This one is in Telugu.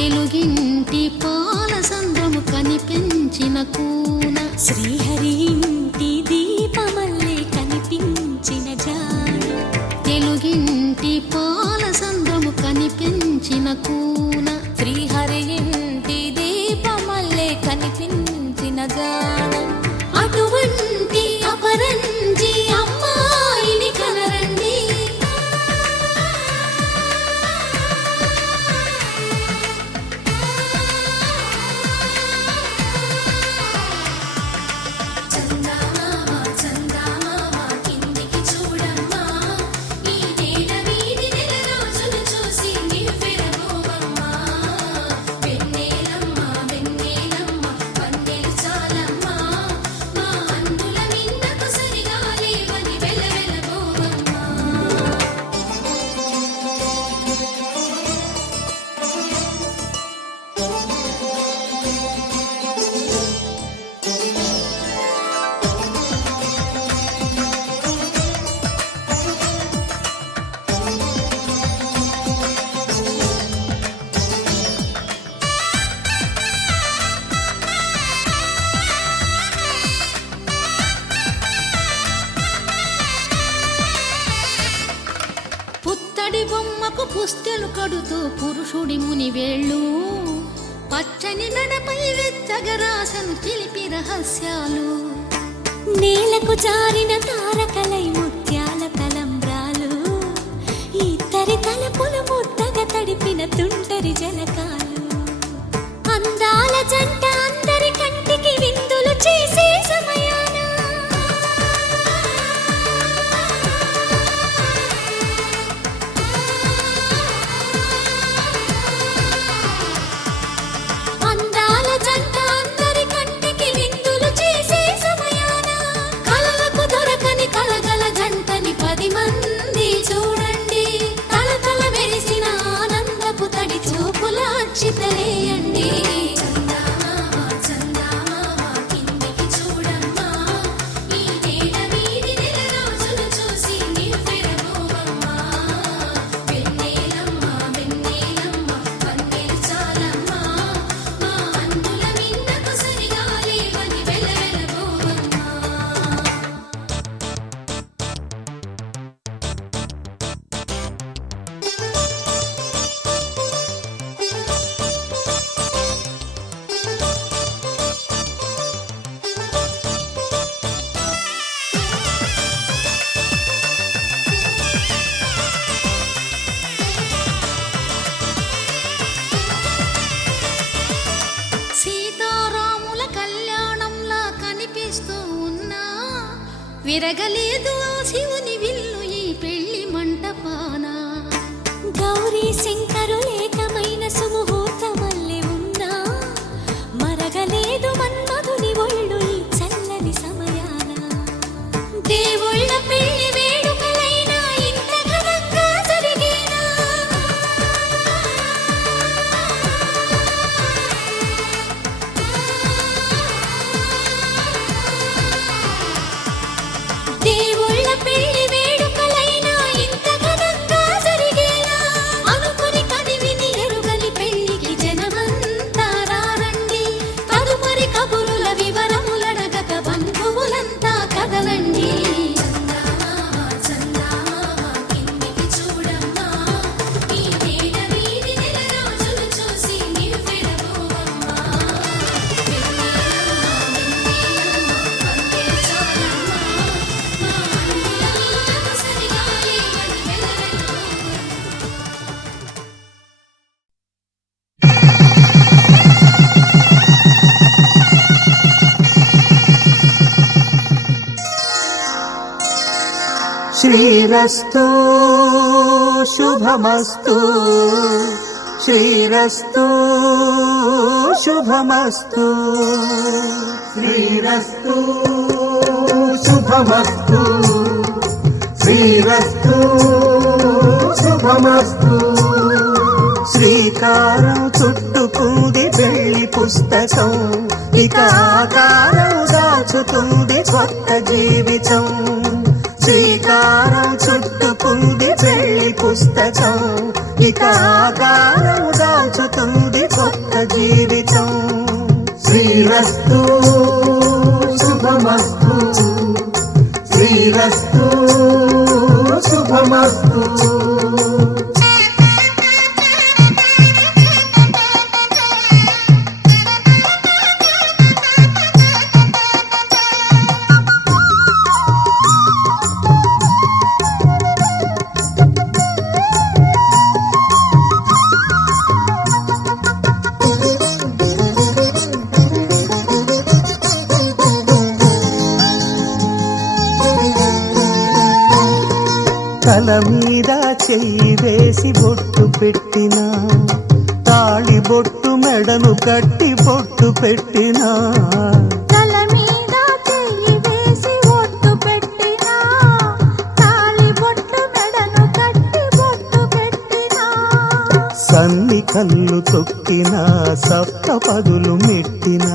తెలుగింటి పాల సంద్రము కనిపించిన కూన శ్రీహరి ఇంటి దీపమల్లే కనిపించిన జాడ తెలుగింటి పాల సంద్రము కనిపించిన కూన శ్రీహరి ఇంటి దీపమల్లే కనిపించిన జాడ అటువంటి అపరంజి అమ్మాయిని కనరండి పుత్తడి బొమ్మకు పుస్తెలు కడుతూ పురుషుడి ముని వేళ్ళు పచ్చని నడపై వెచ్చగరాసను చిలిపి రహస్యాలు నేలకు జారిన తారకలై ముత్యాల తలంబ్రాలు ఇద్దరి తలపులు ముద్దగా తడిపిన తుంటరి జలకాలు అందాల జంట అందరి కంటికి విందులు చేసే సమయాన అందాల జంట అందరి కంటికి విందులు చేసే సమయాన కలలకు దొరకని కలగల జంటని 10 మంది చూడండి తలతల మెరిసిన ఆనందపు తడి చూపుల అచ్చితలేయండి సీతారాముల కళ్యాణంలా కనిపిస్తూ ఉన్నా విరగలేదు ఆ శివుని విల్లు ఈ పెళ్లి మంటపాన గౌరీ శంకరులేకమైన సుముహూర్తమల్లె ఉన్నా మరగలేదు మన్మధుని ఒళ్ళు ఈ చల్లని సమయాన దేవుళ్ళ పెళ్లి వేడుకలైనా ఇంత ఘనంగా జరిగేనా దేవుళ్ళ పెళ్లి వేడుకలైనా ఇంత ఘనంగా జరిగేలా అనుకుని కదివిని ఎరుగని పెళ్లికి జనమంతా రారండి తదుపరి కబురుల వివరములడగక బంధువులంతా కదలండి శ్రీరస్తు శుభమస్తు శ్రీరస్తు శుభమస్తు శ్రీరస్తు శుభమస్తు శ్రీరస్తు శుభమస్తు శ్రీకారం చుట్టుకుంది పెళ్లి పుస్తకం ఇక ఆకారం దాచుతుంది కొత్త జీవితం శ్రీకారం చుట్టుకుంది పెళ్లి పుస్తకం ఇక ఆకారం దాచుతుంది శుభమస్తు. తల మీద చెయ్యి వేసి బొట్టు పెట్టినా, తాళి బొట్టు మెడను కట్టి బొట్టు పెట్టినా, తల మీద చెయ్యి వేసి బొట్టు పెట్టినా, తాళి బొట్టు మెడను కట్టి బొట్టు పెట్టినా, సన్ని కళ్ళు తొక్కినా, సప్త పదులు మెట్టినా,